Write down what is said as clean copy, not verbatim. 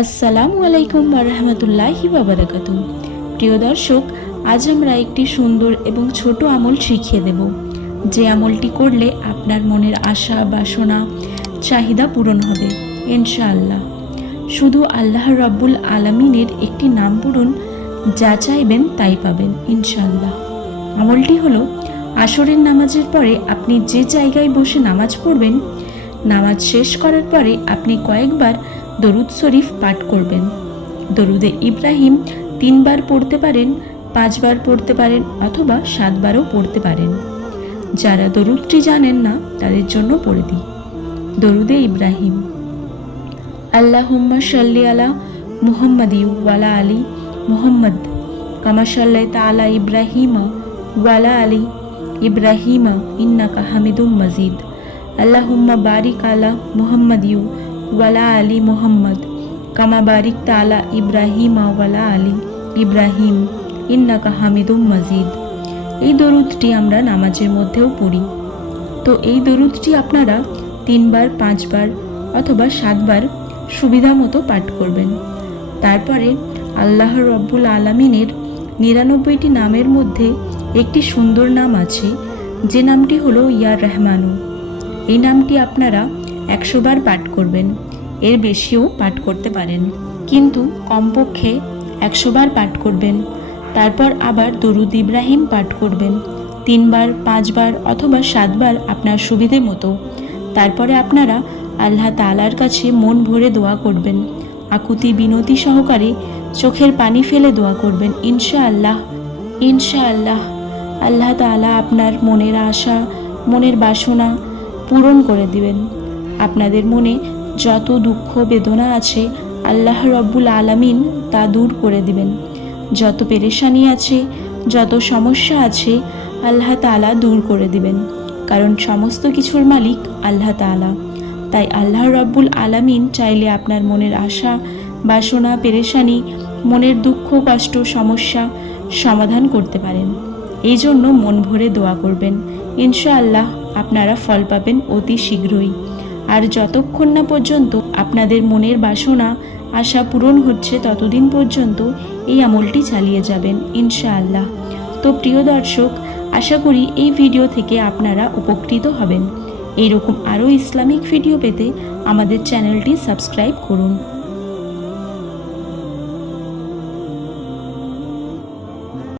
আসসালামু আলাইকুম ওয়া রাহমাতুল্লাহি ওয়া বারাকাতুহু। প্রিয় দর্শক, আজ আমরা একটি সুন্দর এবং ছোট আমল শিখিয়ে দেব, যে আমলটি করলে আপনার মনের আশা বাসনা চাহিদা পূরণ হবে ইনশাআল্লাহ। শুধু আল্লাহ রাব্বুল আলামিনের একটি নাম পড়ুন, যা চাইবেন তাই পাবেন ইনশাআল্লাহ। আমলটি হলো, আসরের নামাজের পরে আপনি যে জায়গায় বসে নামাজ পড়বেন, নামাজ শেষ করার পরে আপনি কয়েকবার দরুদ শরীফ পাঠ করবেন। দরুদে ইব্রাহিম 3 বার পড়তে পারেন, 5 বার পড়তে পারেন, অথবা 7 বারও পড়তে পারেন। যারা দরুদটি জানেন না তাদের জন্য পড়ে দিই। দরুদে ইব্রাহিম। আল্লাহুম্মা সাল্লি আলা মুহাম্মাদি ওয়ালা আলি মুহাম্মদ কামা সাল্লাইতা আলা ইব্রাহিমা ওয়ালা আলি ইব্রাহিমা ইন্নাকা হামিদুম মাজিদ। আল্লাহুম্মা বারিক আলা মুহাম্মাদিউ ওয়ালা আলি মুহাম্মদ কামা বারিকতা আলা ইব্রাহিমা ওয়ালা আলি ইব্রাহিম ইন্নাকা হামিদুম মাজিদ। এই দরুদটি আমরা নামাজের মধ্যেও পড়ি। তো এই দরুদটি আপনারা 3 বার 5 বার অথবা 7 বার সুবিধা মতো পাঠ করবেন। তারপরে আল্লাহ রব্বুল আলামিনের 99টি নামের মধ্যে একটি সুন্দর নাম আছে, যে নামটি হলো ইয়া রহমানু। এই নামটি আপনারা 100 বার পাঠ করবেন, এর বেশিও পাঠ করতে পারেন, কিন্তু কমপক্ষে 100 বার পাঠ করবেন। তারপর আবার দরুদ ইব্রাহিম পাঠ করবেন 3 বার 5 বার অথবা 7 বার আপনার সুবিধে মতো। তারপরে আপনারা আল্লাহ তাআলার কাছে মন ভরে দোয়া করবেন, আকুতি বিনতি সহকারে চোখের পানি ফেলে দোয়া করবেন ইনশাআল্লাহ। ইনশাআল্লাহ আল্লাহ তাআলা আপনার মনের আশা মনের বাসনা পূরণ করে দিবেন। আপনাদের মনে যত দুঃখ বেদনা আছে আল্লাহ রব্বুল আলামিন তা দূর করে দিবেন। যত পেরেশানি আছে যত সমস্যা আছে আল্লাহ তাআলা দূর করে দিবেন, কারণ সমস্ত কিছুর মালিক আল্লাহ তাআলা। তাই আল্লাহ রব্বুল আলামিন চাইলে আপনার মনের আশা বাসনা পেরেশানি মনের দুঃখ কষ্ট সমস্যা সমাধান করতে পারেন। এই জন্য মন ভরে দোয়া করবেন, ইনশাআল্লাহ আপনারা ফল পাবেন অতি শীঘ্রই। আর যতক্ষণ না পর্যন্ত আপনাদের মনের বাসনা আশা পূরণ হচ্ছে ততদিন পর্যন্ত এই আমলটি চালিয়ে যাবেন ইনশাআল্লাহ। তো প্রিয় দর্শক, আশা করি এই ভিডিও থেকে আপনারা উপকৃত হবেন। এইরকম আরও ইসলামিক ভিডিও পেতে আমাদের চ্যানেলটি সাবস্ক্রাইব করুন।